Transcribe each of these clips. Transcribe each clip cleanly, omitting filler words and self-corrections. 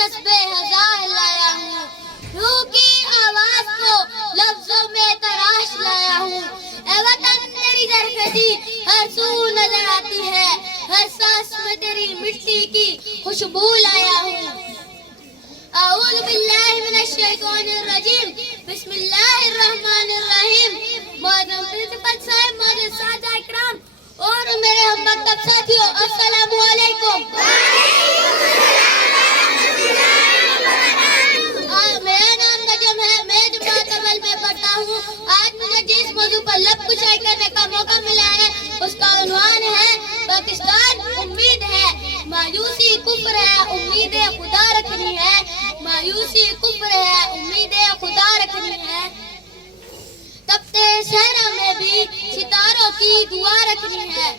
जज्बे हजार लाया हूँ, रूह की आवाज को लफ्जों में तराश लाया हूँ। ए वतन तेरी ज़रख़ती हर सू नजर आती है, हर सांस में तेरी मिट्टी की खुशबू लाया हूँ। अऊज़ु बिल्लाहि मिनश शैतानिर रजीम, बिस्मिल्लाहिर रहमानिर रहीम। मौजूद प्रिंसिपल साहब, मौजूद सादा इकराम और मेरे हम मकतब साथियों, अस्सलामु अलैकुम। मेरा नाम नजम है, मैं जमात अव्वल में पढ़ता हूँ। आज मुझे जिस मौजू पर लब कुशाई करने का मौका मिला है उसका उन्वान है पाकिस्तान उम्मीद है, मायूसी कुफ्र है, उम्मीदें खुदा रखनी है। मायूसी कुफ्र है, उम्मीदें खुदा रखनी है। तपते सहरा में भी सितारों की दुआ रखनी है।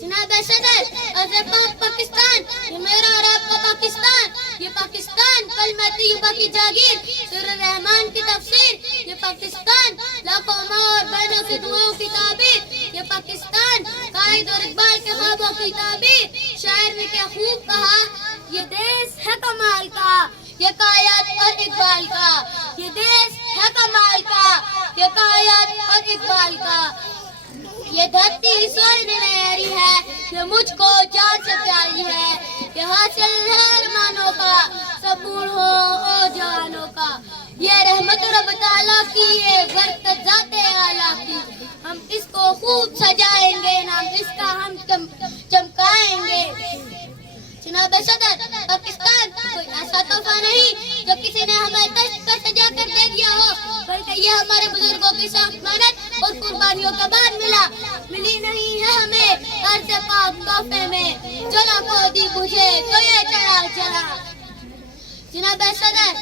जनाब सदर, अज़े पाक पाकिस्तान, ये मेरा और आपका पाकिस्तान, ये पाकिस्तान कलमा तैयबा की जागीर, सुर रहमान की तफसीर, ये पाकिस्तान लाखों माँ और बहनों की दुआओं की ताबीर, ये पाकिस्तान कायद और इकबाल के ख्वाबों की ताबीर। शायर ने क्या खूब कहा, ये देश है कमाल का, ये कायद और इकबाल का, ये देश है कमाल का, ये कायद और इकबाल का। ये धरती स्वर्ण लहरी है, ये मुझको जान से प्यारी है, ये हासिल है अरमानों का, सबूर हो ओ जानों का। ये रहमत रब ताला की, ये बरकत ज़ाते आला की। हम इसको खूब सजाएंगे, नाम इसका हम चमकाएंगे। जनाब सदर, पाकिस्तान कोई ऐसा तोहफा नहीं जो किसी ने हमें तश्त कर सजा कर दे दिया हो, बल्कि ये हमारे बुजुर्गों की सख्त मेहनत और कुर्बानियों के बाद मिली नहीं है हमें अर्ज़ पाक तोहफे में। जला को दी बुझे तो ये चला। जनाब सदर,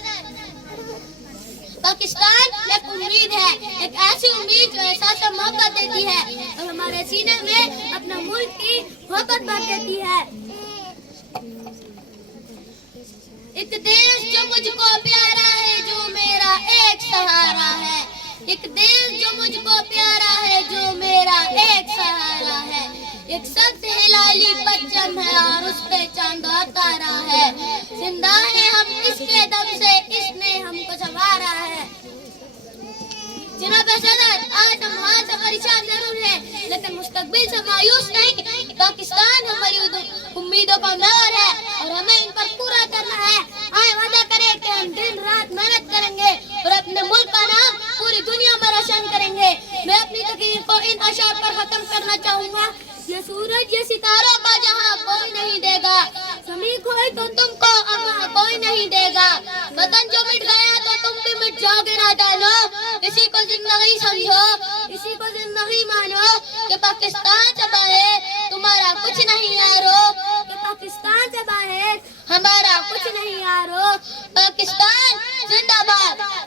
पाकिस्तान एक उम्मीद है, एक ऐसी उम्मीद जो एहसास मोहब्बत देती है और हमारे सीने में अपना मुल्क की मोहब्बत भर देती है। एक देश जो मुझको प्यारा है, जो मेरा एक सहारा है। एक देश जो मुझको प्यारा है, जो मेरा एक सहारा है। एक सख्त हिलाली परचम है और उस पे चांद और तारा है। जिंदा है हम इसके दम से, इसने हमको संवारा है। जनाब सदर, आज हम हाल से परेशान जरूर हैं, लेकिन मुस्तकबिल से मायूस नहीं। पाकिस्तान हमारी उम्मीदों का नौर है और हमें इन पर पूरा करना है। आए वादा करें कि हम दिन रात मेहनत करेंगे और अपने मुल्क का नाम पूरी दुनिया में रोशन करेंगे। मैं अपनी तकरीर को इन अशार पर खत्म करना चाहूँगा। ये सूरज, ये सितारों का जहाँ कोई नहीं देगा, ज़मीन खोई तो तुमको अम्मा कोई नहीं देगा। वतन जो मिट गया तो तुम भी मिट जाओगे नादानो। इसी को जिंदगी समझो, इसी को जिंदगी मानो कि पाकिस्तान से बाहर तुम्हारा कुछ नहीं यारो, कि पाकिस्तान से बाहर हमारा कुछ नहीं यारो। पाकिस्तान जिंदाबाद।